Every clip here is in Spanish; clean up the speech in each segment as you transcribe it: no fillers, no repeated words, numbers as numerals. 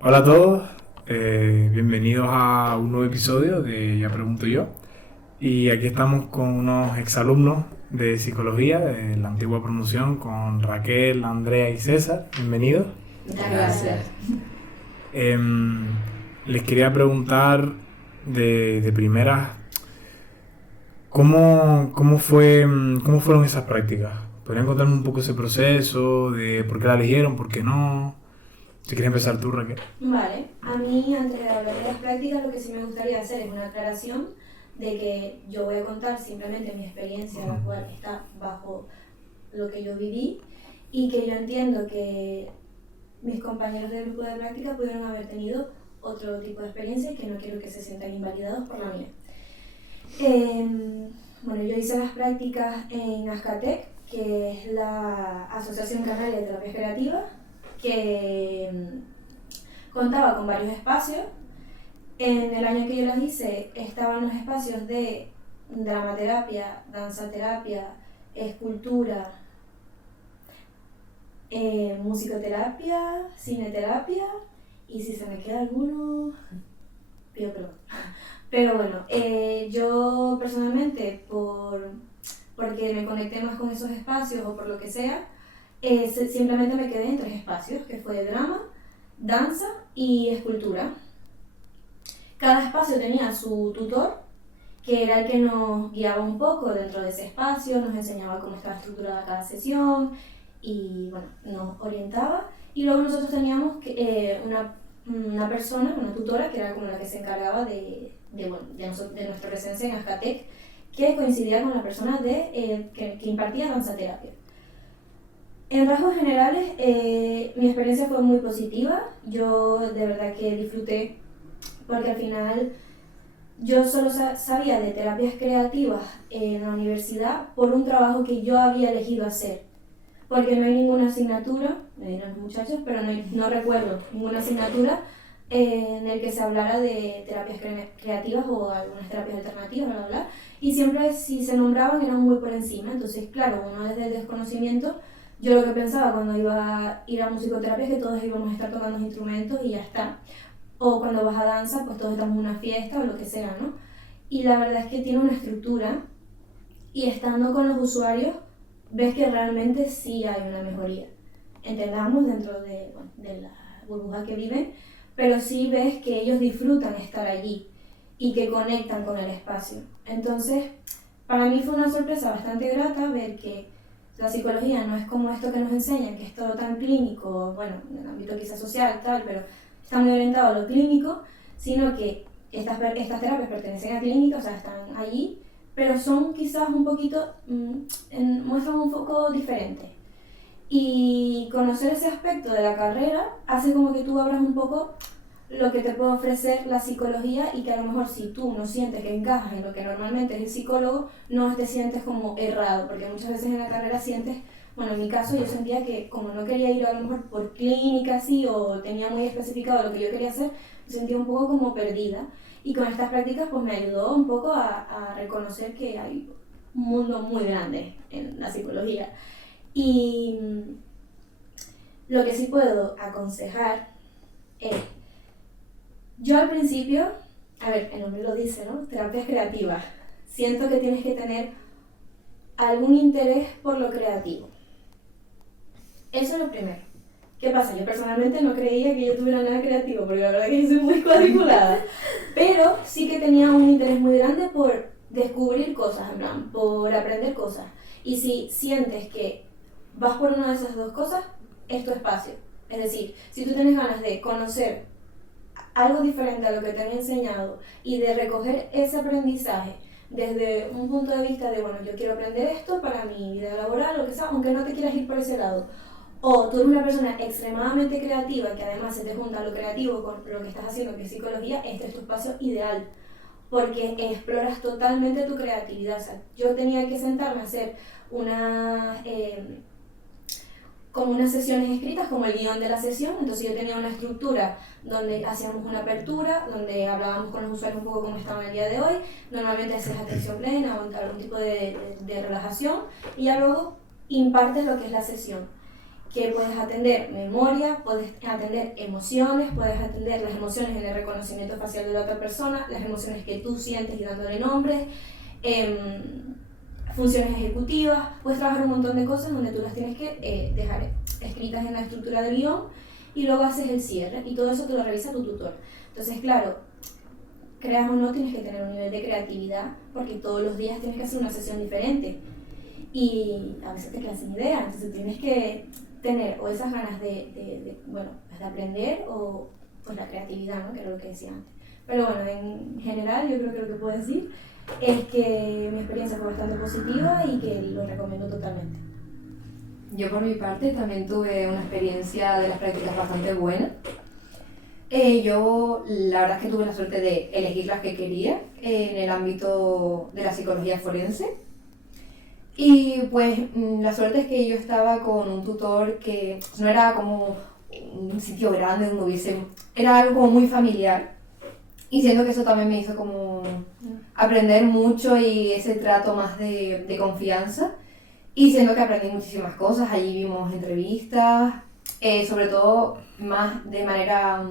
Hola a todos, bienvenidos a un nuevo episodio de Ya Pregunto Yo. Y aquí estamos con unos exalumnos de psicología de la antigua promoción, con Raquel, Andrea y César. Bienvenidos. Muchas gracias. Em, Les quería preguntar de primeras, ¿cómo fueron esas prácticas? ¿Podrían contarme un poco ese proceso de por qué la eligieron, por qué no? Si quieres empezar tú, Raquel. Vale, a mí antes de hablar de las prácticas lo que sí me gustaría hacer es una aclaración de que yo voy a contar simplemente mi experiencia, la cual está bajo lo que yo viví y que yo entiendo que mis compañeros del grupo de práctica pudieron haber tenido otro tipo de experiencia y que no quiero que se sientan invalidados por la mía. Bueno, yo hice las prácticas en Ascatec, que es la Asociación Canaria de Terapias Creativas, que contaba con varios espacios. En el año que yo las hice estaban los espacios de dramaterapia, danzaterapia, escultura, musicoterapia, cineterapia y si se me queda alguno, pido perdón. Pero bueno, yo personalmente, porque me conecté más con esos espacios o por lo que sea, simplemente me quedé en 3 espacios, que fue drama, danza y escultura. Cada espacio tenía su tutor, que era el que nos guiaba un poco dentro de ese espacio, nos enseñaba cómo estaba estructurada cada sesión y bueno, nos orientaba. Y luego nosotros teníamos una persona, una tutora, que era como la que se encargaba de nuestra presencia en Ascatec, que coincidía con la persona que impartía danzaterapia. En rasgos generales, mi experiencia fue muy positiva. Yo de verdad que disfruté porque al final yo solo sabía de terapias creativas en la universidad por un trabajo que yo había elegido hacer. Porque no hay ninguna asignatura, me dirán los muchachos, pero no recuerdo ninguna asignatura en el que se hablara de terapias creativas o algunas terapias alternativas, bla, bla, bla. Y siempre si se nombraban eran muy por encima. Entonces, claro, uno desde el desconocimiento, yo lo que pensaba cuando iba a ir a musicoterapia es que todos íbamos a estar tocando instrumentos y ya está. O cuando vas a danza, pues todos estamos en una fiesta o lo que sea, ¿no? Y la verdad es que tiene una estructura y estando con los usuarios ves que realmente sí hay una mejoría. Entendamos dentro de la burbuja que viven, pero sí ves que ellos disfrutan estar allí y que conectan con el espacio. Entonces, para mí fue una sorpresa bastante grata ver que la psicología no es como esto que nos enseñan, que es todo tan clínico, bueno, en el ámbito quizás social, tal, pero está muy orientado a lo clínico, sino que estas terapias pertenecen a clínicas, o sea, están allí, pero son quizás un poquito, muestran un foco diferente. Y conocer ese aspecto de la carrera hace como que tú abras un poco lo que te puede ofrecer la psicología y que a lo mejor si tú no sientes que encajas en lo que normalmente es el psicólogo, no te sientes como errado, porque muchas veces en la carrera sientes, bueno, en mi caso yo sentía que como no quería ir a lo mejor por clínica así o tenía muy especificado lo que yo quería hacer, me sentía un poco como perdida. Y con estas prácticas pues me ayudó un poco a reconocer que hay un mundo muy grande en la psicología. Y lo que sí puedo aconsejar es, yo al principio, a ver, el nombre lo dice, ¿no? Terapias creativas. Siento que tienes que tener algún interés por lo creativo. Eso es lo primero. ¿Qué pasa? Yo personalmente no creía que yo tuviera nada creativo, porque la verdad es que yo soy muy cuadriculada. Pero sí que tenía un interés muy grande por descubrir cosas, en plan, por aprender cosas. Y si sientes que vas por una de esas dos cosas, es tu espacio. Es decir, si tú tienes ganas de conocer algo diferente a lo que te han enseñado y de recoger ese aprendizaje desde un punto de vista de, bueno, yo quiero aprender esto para mi vida laboral, lo que sea, aunque no te quieras ir por ese lado. O tú eres una persona extremadamente creativa, que además se te junta lo creativo con lo que estás haciendo, que es psicología, este es tu espacio ideal, porque exploras totalmente tu creatividad. O sea, yo tenía que sentarme a hacer una como unas sesiones escritas, como el guión de la sesión. Entonces yo tenía una estructura donde hacíamos una apertura, donde hablábamos con los usuarios un poco cómo estaban el día de hoy, normalmente haces atención plena o algún tipo de relajación, y ya luego impartes lo que es la sesión. que puedes atender memoria, puedes atender emociones, puedes atender las emociones en el reconocimiento facial de la otra persona, las emociones que tú sientes y dándole nombres, funciones ejecutivas, puedes trabajar un montón de cosas donde tú las tienes que dejar escritas en la estructura del guión y luego haces el cierre y todo eso te lo revisa tu tutor. Entonces, claro, creas o no, tienes que tener un nivel de creatividad porque todos los días tienes que hacer una sesión diferente y a veces te quedas sin idea, entonces tienes que tener o esas ganas bueno, de aprender o pues la creatividad, ¿no? Que era lo que decía antes. Pero bueno, en general yo creo que lo que puedo decir es que mi experiencia fue bastante positiva y que lo recomiendo totalmente. Yo por mi parte también tuve una experiencia de las prácticas bastante buena. Yo la verdad es que tuve la suerte de elegir las que quería en el ámbito de la psicología forense. Y pues la suerte es que yo estaba con un tutor que no era como un sitio grande donde hubiese... Era algo como muy familiar. Y siento que eso también me hizo como aprender mucho y ese trato más de confianza. Y siento que aprendí muchísimas cosas. Allí vimos entrevistas, sobre todo más de manera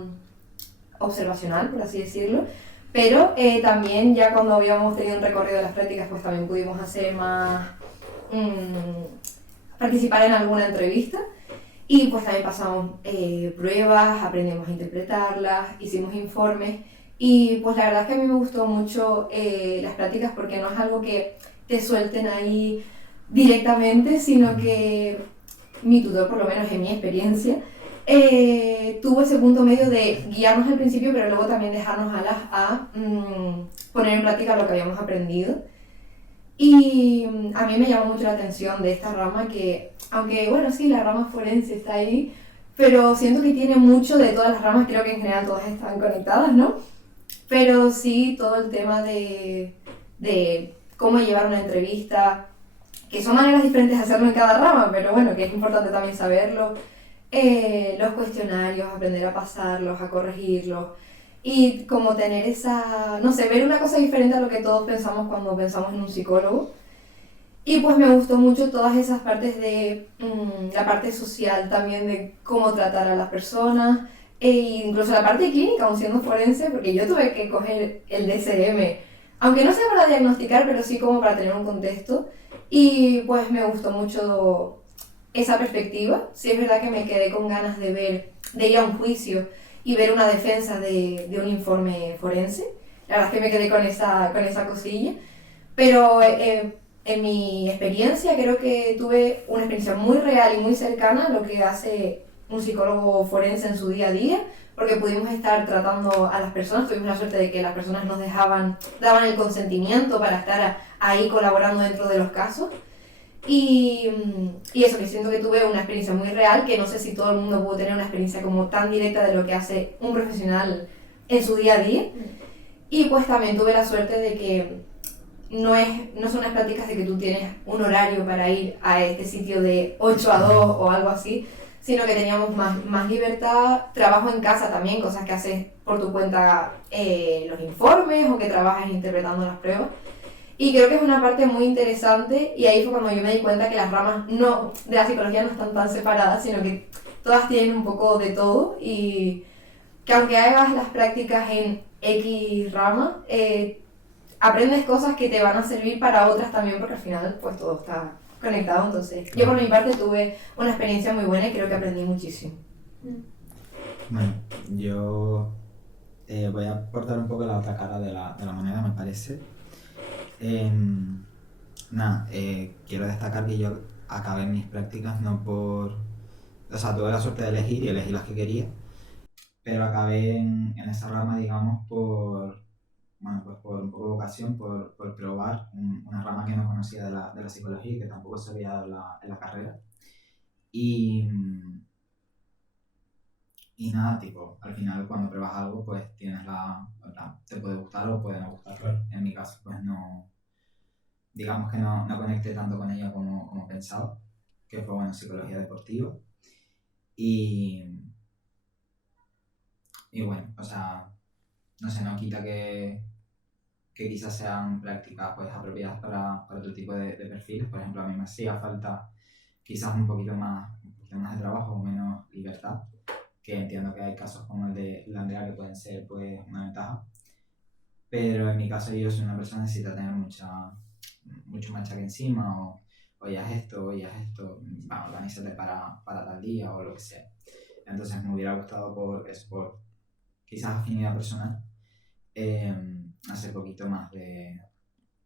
observacional, por así decirlo. Pero también ya cuando habíamos tenido un recorrido de las prácticas, pues también pudimos hacer más... participar en alguna entrevista. Y pues también pasamos pruebas, aprendimos a interpretarlas, hicimos informes. Y pues la verdad es que a mí me gustó mucho las prácticas porque no es algo que te suelten ahí directamente, sino que mi tutor, por lo menos en mi experiencia, tuvo ese punto medio de guiarnos al principio, pero luego también dejarnos alas a poner en práctica lo que habíamos aprendido. Y a mí me llamó mucho la atención de esta rama que, aunque bueno, sí, la rama forense está ahí, pero siento que tiene mucho de todas las ramas, creo que en general todas están conectadas, ¿no? Pero sí, todo el tema de cómo llevar una entrevista, que son maneras diferentes de hacerlo en cada rama, pero bueno, que es importante también saberlo. Los cuestionarios, aprender a pasarlos, a corregirlos y como tener esa, no sé, ver una cosa diferente a lo que todos pensamos cuando pensamos en un psicólogo. Y pues me gustó mucho todas esas partes de la parte social también, de cómo tratar a las personas, e incluso la parte clínica, aun siendo forense, porque yo tuve que coger el DSM, aunque no sea para diagnosticar, pero sí como para tener un contexto. Y pues me gustó mucho esa perspectiva. Sí es verdad que me quedé con ganas de ir a un juicio y ver una defensa de un informe forense. La verdad es que me quedé con esa cosilla. Pero en mi experiencia creo que tuve una experiencia muy real y muy cercana a lo que hace un psicólogo forense en su día a día, porque pudimos estar tratando a las personas, tuvimos la suerte de que las personas nos daban el consentimiento para estar ahí colaborando dentro de los casos. Y eso, que siento que tuve una experiencia muy real, que no sé si todo el mundo pudo tener una experiencia como tan directa de lo que hace un profesional en su día a día. Y pues también tuve la suerte de que no son las prácticas de que tú tienes un horario para ir a este sitio de 8 a 2 o algo así, sino que teníamos más libertad, trabajo en casa también, cosas que haces por tu cuenta, los informes o que trabajas interpretando las pruebas. Y creo que es una parte muy interesante y ahí fue cuando yo me di cuenta que las ramas de la psicología no están tan separadas, sino que todas tienen un poco de todo y que aunque hagas las prácticas en X rama, aprendes cosas que te van a servir para otras también porque al final pues todo está conectado. Entonces yo por mi parte tuve una experiencia muy buena y creo que aprendí muchísimo. Bueno, yo voy a aportar un poco la otra cara de la moneda, me parece. Quiero destacar que yo acabé mis prácticas no por... O sea, tuve la suerte de elegir y elegí las que quería, pero acabé en esa rama, digamos, bueno, pues por un poco de vocación, por probar una rama que no conocía de la psicología y que tampoco se había dado en la carrera. Y nada, tipo, al final cuando pruebas algo, pues tienes te puede gustar o puede no gustar. Claro. En mi caso, pues no, digamos que no conecté tanto con ella como pensaba, que fue, bueno, psicología deportiva. Y bueno, o sea, no sé, no quita que quizás sean prácticas pues apropiadas para otro tipo de perfiles. Por ejemplo, a mí me hacía falta quizás un poquito más temas de trabajo o menos libertad, que entiendo que hay casos como el de la Andrea que pueden ser pues una ventaja, pero en mi caso yo soy una persona que necesita tener mucho machaque encima, o ya es esto, organízate para tal día o lo que sea. Entonces me hubiera gustado por quizás afinidad personal, hacer poquito más De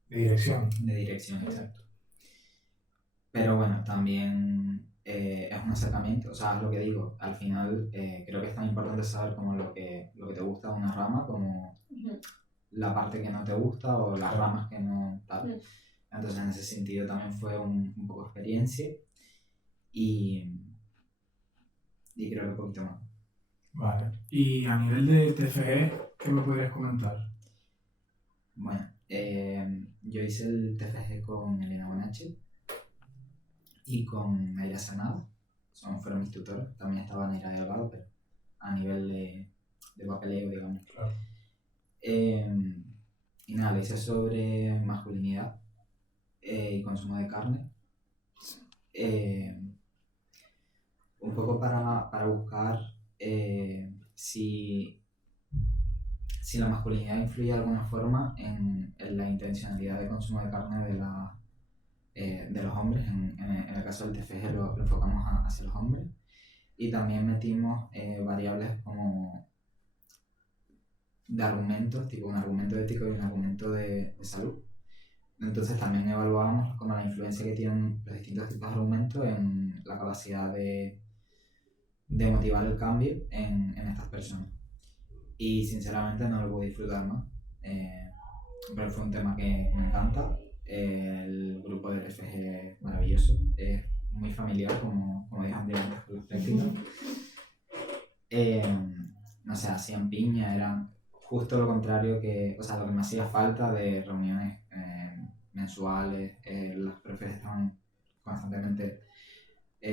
dirección. de dirección, exacto. Pero bueno, también es un acercamiento, o sea, es lo que digo, al final creo que es tan importante saber como lo que te gusta de una rama, como la parte que no te gusta o las ramas que no tal. Entonces en ese sentido también fue un poco experiencia y creo que un poquito más. Vale. Y a nivel de TFG, ¿qué me podrías comentar? Bueno, yo hice el TFG con Elena Bonache y con Naira Sanada, fueron mis tutores. También estaba Naira Delgado, pero a nivel de papeleo, digamos. Claro. Y nada, lo hice sobre masculinidad y consumo de carne. Un poco para buscar si la masculinidad influye de alguna forma en la intencionalidad de consumo de carne de los hombres. En el caso del TFG lo enfocamos hacia los hombres, y también metimos variables como de argumentos, tipo un argumento ético y un argumento de salud. Entonces también evaluábamos como la influencia que tienen los distintos tipos de argumentos en la capacidad de motivar el cambio en estas personas. Y sinceramente no lo puedo disfrutar más, pero fue un tema que me encanta. El grupo de TFG es maravilloso, es muy familiar, como dije anteriormente con las prácticas. No sé, hacían piña, eran justo lo contrario lo que me hacía falta de reuniones mensuales. Las profes estaban constantemente,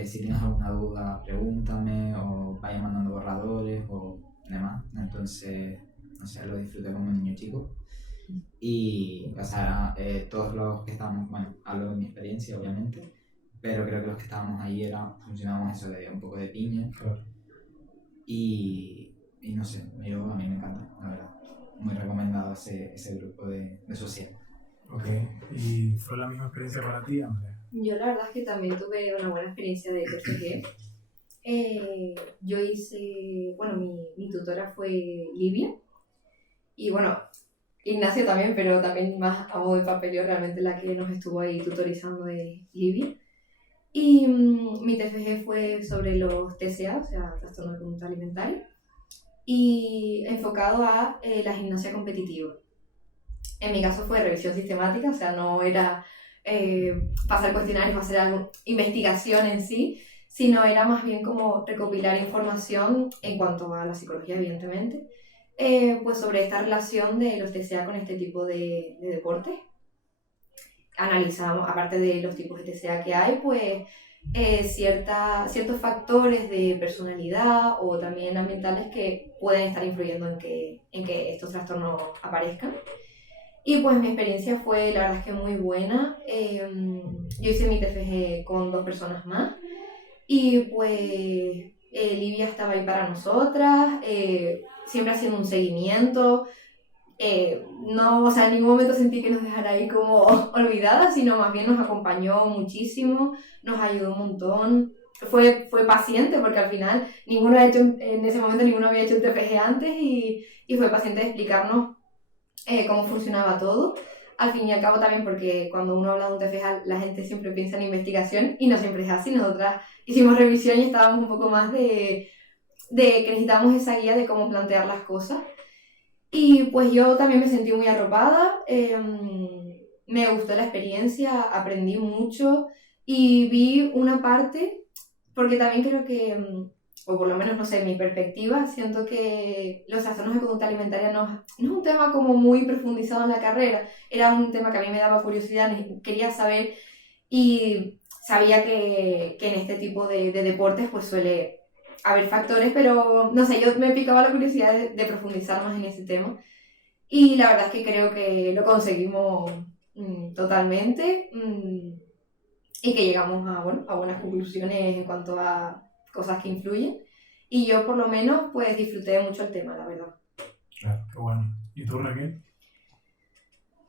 si tienes alguna duda, pregúntame, o vaya mandando borradores o demás. Entonces, no sé, lo disfruté como un niño chico. Y, todos los que estábamos, bueno, hablo de mi experiencia, obviamente, pero creo que los que estábamos ahí funcionábamos eso de un poco de piña. Claro. Y no sé, a mí me encanta, la verdad. Muy recomendado ese grupo de social. Ok. ¿Y fue la misma experiencia para ti, Andrea? Yo la verdad es que también tuve una buena experiencia de TFG. Yo hice, mi tutora fue Livia, y bueno, Ignacio también, pero también más a modo de papeleo, realmente la que nos estuvo ahí tutorizando de Livia. Y mi TFG fue sobre los TCA, o sea, trastorno de conducta alimentaria, y enfocado a la gimnasia competitiva. En mi caso fue revisión sistemática, o sea, no era pasar cuestionarios o hacer investigación en sí, sino era más bien como recopilar información en cuanto a la psicología, evidentemente, pues sobre esta relación de los TCA con este tipo de deportes. Analizamos, aparte de los tipos de TCA que hay, pues ciertos factores de personalidad o también ambientales que pueden estar influyendo en que estos trastornos aparezcan. Y pues mi experiencia fue, la verdad es que muy buena. Yo hice mi TFG con 2 personas más, y pues Livia estaba ahí para nosotras, siempre haciendo un seguimiento. No, o sea, en ningún momento sentí que nos dejara ahí como olvidadas, sino más bien nos acompañó muchísimo, nos ayudó un montón. Fue paciente, porque al final en ese momento ninguno había hecho un TFG antes, y fue paciente de explicarnos cómo funcionaba todo. Al fin y al cabo también, porque cuando uno habla de un TFG la gente siempre piensa en investigación, y no siempre es así. Nosotras hicimos revisión y estábamos un poco más de que necesitábamos esa guía de cómo plantear las cosas. Y pues yo también me sentí muy arropada, me gustó la experiencia, aprendí mucho, y vi una parte, porque también creo que, o por lo menos, no sé, mi perspectiva, siento que los trastornos de conducta alimentaria no es un tema como muy profundizado en la carrera. Era un tema que a mí me daba curiosidad, quería saber, y sabía que en este tipo de deportes pues suele haber factores, pero no sé, yo me picaba la curiosidad de profundizar más en ese tema, y la verdad es que creo que lo conseguimos totalmente. y que llegamos a, bueno, a buenas conclusiones en cuanto a cosas que influyen. Y yo por lo menos pues disfruté mucho el tema, la verdad. Claro, qué bueno. ¿Y tú, Raquel?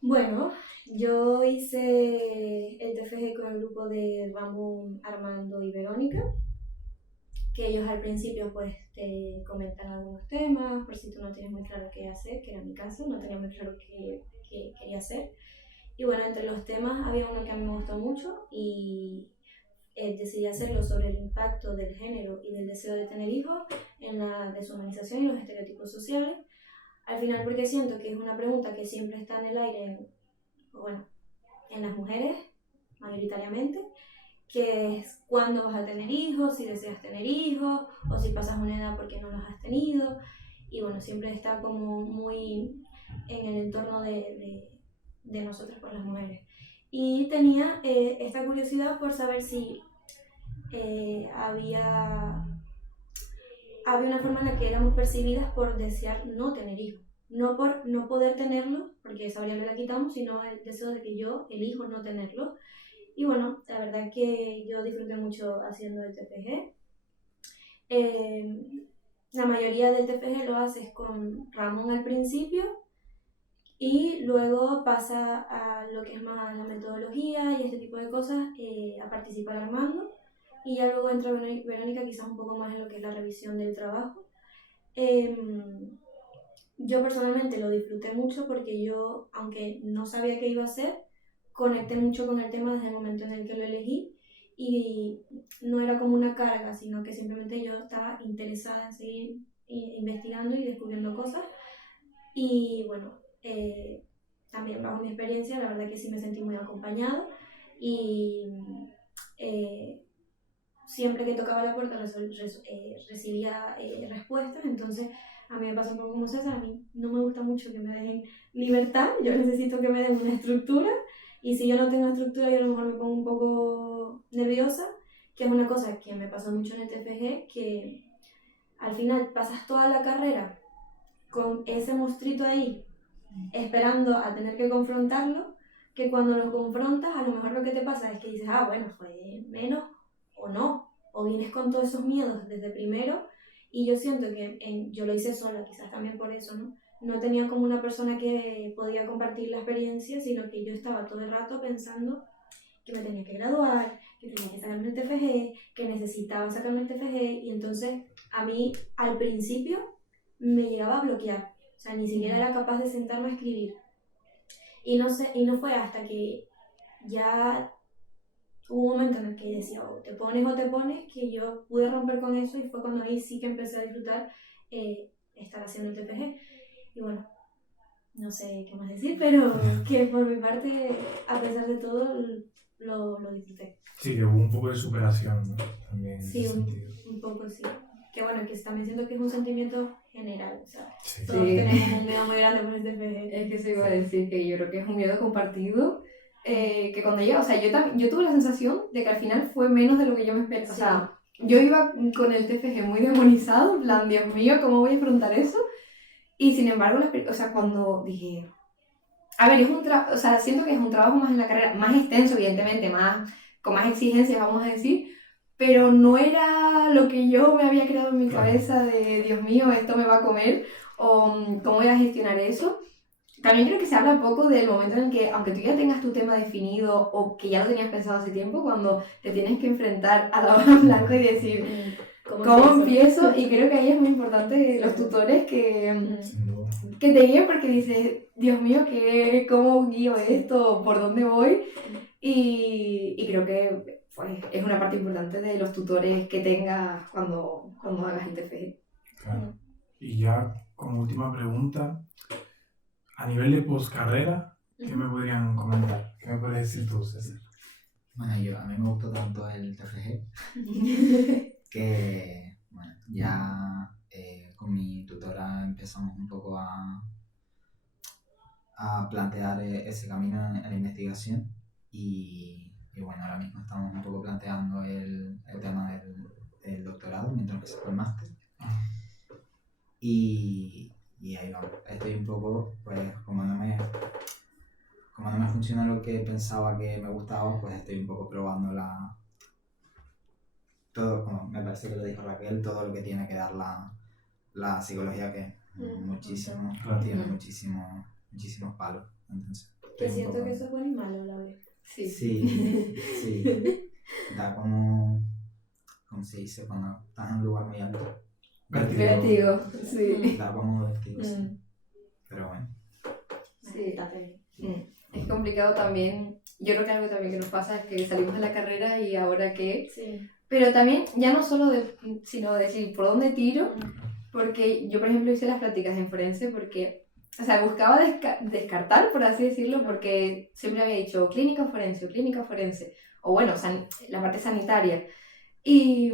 Bueno, yo hice el TFG con el grupo de Ramón, Armando y Verónica, que ellos al principio pues te comentan algunos temas, por si tú no tienes muy claro qué hacer, que era mi caso, no tenía muy claro qué quería hacer. Y bueno, entre los temas había uno que a mí me gustó mucho y decidí hacerlo sobre el impacto del género y del deseo de tener hijos en la deshumanización y los estereotipos sociales. Al final, porque siento que es una pregunta que siempre está en el aire, bueno, en las mujeres, mayoritariamente, que es cuándo vas a tener hijos, si deseas tener hijos, o si pasas una edad porque no los has tenido. Y bueno, siempre está como muy en el entorno de nosotras por las mujeres. Y tenía esta curiosidad por saber si había una forma en la que éramos percibidas por desear no tener hijos. No por no poder tenerlo, porque esa variable la quitamos, sino el deseo de que yo elijo no tenerlo. Y bueno, la verdad que yo disfruté mucho haciendo el TFG. La mayoría del TFG lo haces con Ramón al principio y luego pasa a lo que es más la metodología y este tipo de cosas, a participar Armando. Y ya luego entra Verónica quizás un poco más en lo que es la revisión del trabajo. Yo personalmente lo disfruté mucho porque yo, aunque no sabía qué iba a hacer, conecté mucho con el tema desde el momento en el que lo elegí y no era como una carga, sino que simplemente yo estaba interesada en seguir investigando y descubriendo cosas. Y bueno, también bajo mi experiencia, la verdad que sí me sentí muy acompañada y siempre que tocaba la puerta recibía respuestas. Entonces a mí me pasa un poco como César, a mí no me gusta mucho que me dejen libertad, yo necesito que me den una estructura, y si yo no tengo estructura yo a lo mejor me pongo un poco nerviosa, que es una cosa que me pasó mucho en el TFG, que al final pasas toda la carrera con ese monstruito ahí esperando a tener que confrontarlo, que cuando lo confrontas a lo mejor lo que te pasa es que dices, ah, bueno, fue menos o no, o vienes con todos esos miedos desde primero. Y yo siento que yo lo hice sola, quizás también por eso, ¿no? No tenía como una persona que podía compartir la experiencia, sino que yo estaba todo el rato pensando que me tenía que graduar, que tenía que sacarme el TFG, que necesitaba sacarme el TFG, y entonces a mí al principio me llegaba a bloquear, o sea, ni siquiera era capaz de sentarme a escribir. Y no fue hasta que ya hubo un momento en el que decía, o te pones, que yo pude romper con eso, y fue cuando ahí sí que empecé a disfrutar estar haciendo el TFG. Y bueno, no sé qué más decir, pero que por mi parte, a pesar de todo, lo disfruté. Sí, que hubo un poco de superación, ¿no? También en Sí, ese sentido. un poco sí. Que bueno, que también siento que es un sentimiento general, o sea, Sí. todos tenemos un miedo muy grande por el TFG. Es que se iba a decir que yo creo que es un miedo compartido, que cuando llega, o sea, yo tuve la sensación de que al final fue menos de lo que yo me esperaba. Sí. O sea, yo iba con el TFG muy demonizado, en plan, Dios mío, ¿cómo voy a afrontar eso? Y sin embargo, o sea, cuando dije, a ver, o sea, siento que es un trabajo más en la carrera, más extenso, evidentemente, con más exigencias, vamos a decir, pero no era lo que yo me había creado en mi cabeza de, Dios mío, esto me va a comer, o cómo voy a gestionar eso. También creo que se habla poco del momento en el que, aunque tú ya tengas tu tema definido o que ya lo tenías pensado hace tiempo, cuando te tienes que enfrentar a la hoja en blanco y decir, ¿cómo empiezo? Y creo que ahí es muy importante los tutores que te guíen, porque dices, Dios mío, ¿cómo guío esto? ¿Por dónde voy? Y creo que pues, es una parte importante de los tutores que tengas cuando hagas el TFG. Claro. Y ya como última pregunta, a nivel de poscarrera, ¿qué me podrían comentar? ¿Qué me puedes decir tú, César? Bueno, a mí me gustó tanto el TFG que, bueno, ya con mi tutora empezamos un poco a plantear ese camino en la investigación y bueno, ahora mismo estamos un poco planteando el tema del doctorado mientras que se fue el máster. Y ahí vamos, estoy un poco pues como como no me funciona lo que pensaba que me gustaba, pues estoy un poco probando todo, como me parece que lo dijo Raquel, todo lo que tiene que dar la psicología, que muchísimo, Claro. tiene muchísimos palos. Entonces, Que estoy un siento poco- que eso es bueno y malo a la vez. Sí. Sí. Da como se dice, cuando estás en un lugar muy alto. Vértigo, sí. Da como vértigo, sí. Mm. Pero bueno. Sí. Está bien. Es complicado también. Yo creo que algo también que nos pasa es que salimos de la carrera y ahora qué. Sí. Pero también, ya no solo sino decir por dónde tiro, porque yo, por ejemplo, hice las prácticas en forense porque, o sea, buscaba descartar, por así decirlo, porque siempre había dicho clínica forense, o bueno, la parte sanitaria. Y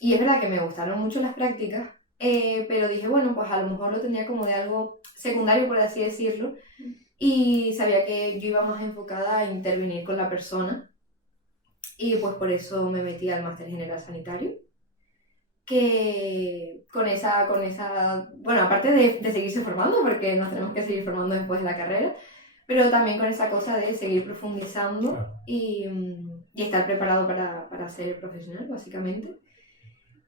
es verdad que me gustaron mucho las prácticas, pero dije, bueno, pues a lo mejor lo tenía como de algo secundario, por así decirlo, y sabía que yo iba más enfocada a intervenir con la persona, y pues por eso me metí al máster general sanitario, que con esa bueno, aparte de seguirse formando, porque nos tenemos que seguir formando después de la carrera, pero también con esa cosa de seguir profundizando Claro. y estar preparado para ser profesional, básicamente.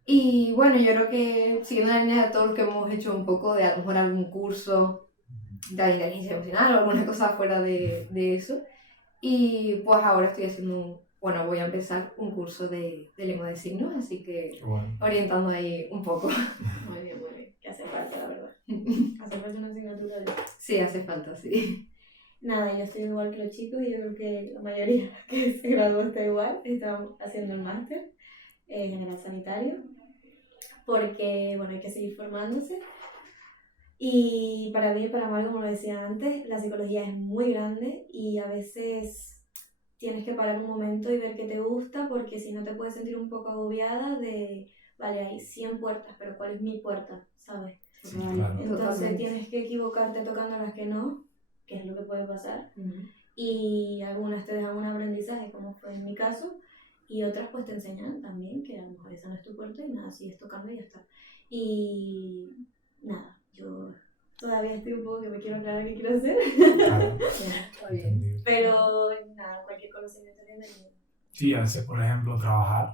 Y bueno, yo creo que siguiendo la línea de todo lo que hemos hecho un poco, de a lo mejor algún curso de inteligencia emocional o alguna cosa fuera de eso. Y pues ahora estoy haciendo, bueno, voy a empezar un curso de lengua de signos, así que Bueno. orientando ahí un poco. Muy bien, muy bien. Que hace falta, la verdad. Hace falta una asignatura de... Sí, hace falta, sí. Nada, yo estoy igual que los chicos y yo creo que la mayoría que se graduó está igual. Estamos haciendo el máster general sanitario porque, bueno, hay que seguir formándose. Y para bien y para mal, como lo decía antes, la psicología es muy grande y a veces tienes que parar un momento y ver qué te gusta, porque si no te puedes sentir un poco agobiada de, vale, hay 100 puertas, pero ¿cuál es mi puerta? ¿Sabes? Sí, claro. Entonces Totalmente. tienes que equivocarte tocando las que no, que es lo que puede pasar, y algunas te dejan un aprendizaje, como fue en mi caso, y otras pues te enseñan también que a lo mejor esa no es tu puerta y nada, sigues tocando y ya está. Y nada, yo todavía estoy un poco que me quiero aclarar qué quiero hacer, Claro. Está bien. Entendido. pero nada, cualquier conocimiento es bienvenido. Sí, a veces, por ejemplo, trabajar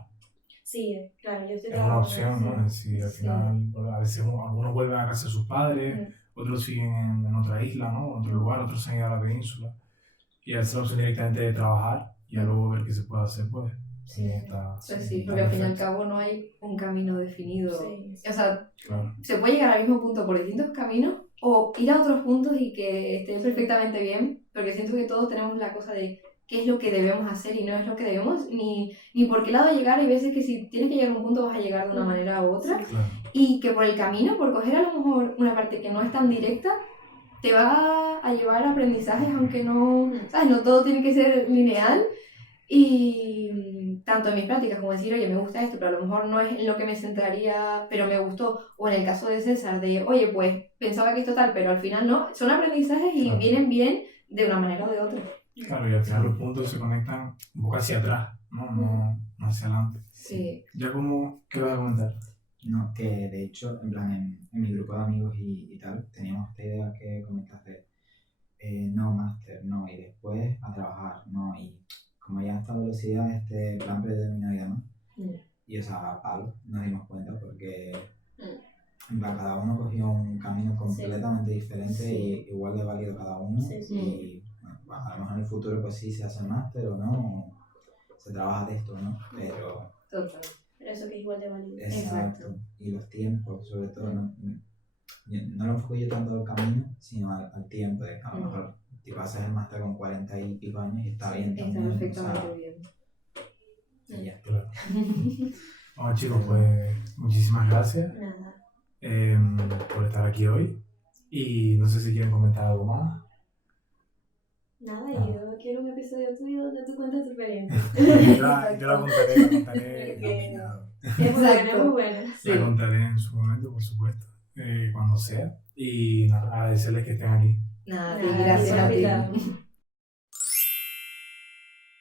Sí, claro, yo estoy es una trabajando, opción, sí. ¿no? Es decir, al Sí. final, bueno, a veces algunos vuelven a casa de sus padres, otros siguen en otra isla, ¿no? En otro lugar, otros se han ido a la península. Y a veces la opción directamente de trabajar y a luego ver qué se puede hacer, pues también está. Pues sí, está porque al fin y al perfecto. cabo no hay un camino definido. Sí. O sea, Claro. se puede llegar al mismo punto por distintos caminos o ir a otros puntos y que estén perfectamente bien, porque siento que todos tenemos la cosa de qué es lo que debemos hacer y no es lo que debemos, ni por qué lado llegar. Hay veces que si tienes que llegar a un punto vas a llegar de una manera u otra, Claro. y que por el camino, por coger a lo mejor una parte que no es tan directa, te va a llevar a aprendizajes, aunque no, ¿sabes? No todo tiene que ser lineal. Y tanto en mis prácticas como decir, oye, me gusta esto, pero a lo mejor no es en lo que me centraría, pero me gustó. O en el caso de César, de, oye, pues pensaba que esto tal, pero al final no. Son aprendizajes y Claro. vienen bien de una manera o de otra. Claro, y al final los puntos se conectan un poco hacia atrás, no hacia adelante. Sí. Ya como, ¿qué vas a comentar? No, que de hecho, en plan, en mi grupo de amigos y tal, teníamos esta idea que comentaste, no, máster, no, y después a trabajar, no, y como ya a esta velocidad, este plan predeterminado y demás, y o sea, a palo, nos dimos cuenta porque, en plan, cada uno cogió un camino completamente diferente Sí. y igual de válido cada uno, Sí, sí. y bueno, a lo mejor en el futuro pues sí se hace máster o no, o se trabaja de esto, ¿no? Pero... Total. Pero eso que es igual de válido. Exacto. Y los tiempos, sobre todo, no lo enfoco yo tanto al camino, sino al tiempo, de que a lo mejor te pasas el máster con 40 y pico años y está bien Está también, perfectamente o sea, bien. y ya. Claro. Bueno, chicos, pues muchísimas gracias Nada. por estar aquí hoy. Y no sé si quieren comentar algo más. Nada, y yo quiero un episodio tuyo donde tú cuentas tu experiencia. Yo la contaré Nominado. Es muy buena. Sí. la contaré en su momento, por supuesto, cuando sea. Y nada, agradecerles que estén aquí. Nada, Nada, gracias a ti. gracias.